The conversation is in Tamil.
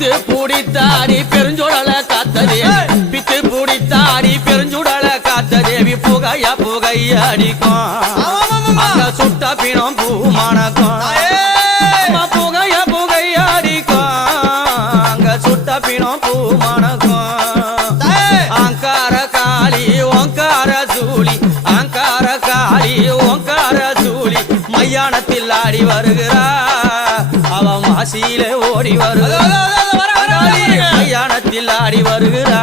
பித்து பூடித்தாடி பெருஞ்சுடல காத்ததே பித்து பூடித்தாடி பெருஞ்சுடல காத்த தேவி புகையா புகையடிக்கும் அங்க சுட்ட பிணம் பூமணக்கும் புகையா புகையடிக்கும் அங்க சுட்ட பிணம் பூமணக்கும் அங்கார காளி ஓங்கார சூழி அங்கார காளி ஓங்கார சூழி மையானத்தில் ஆடி வருகிறா அவ மாசியிலே ஓடி வருகிறா மையானத்தில் ஆடி வருகிறா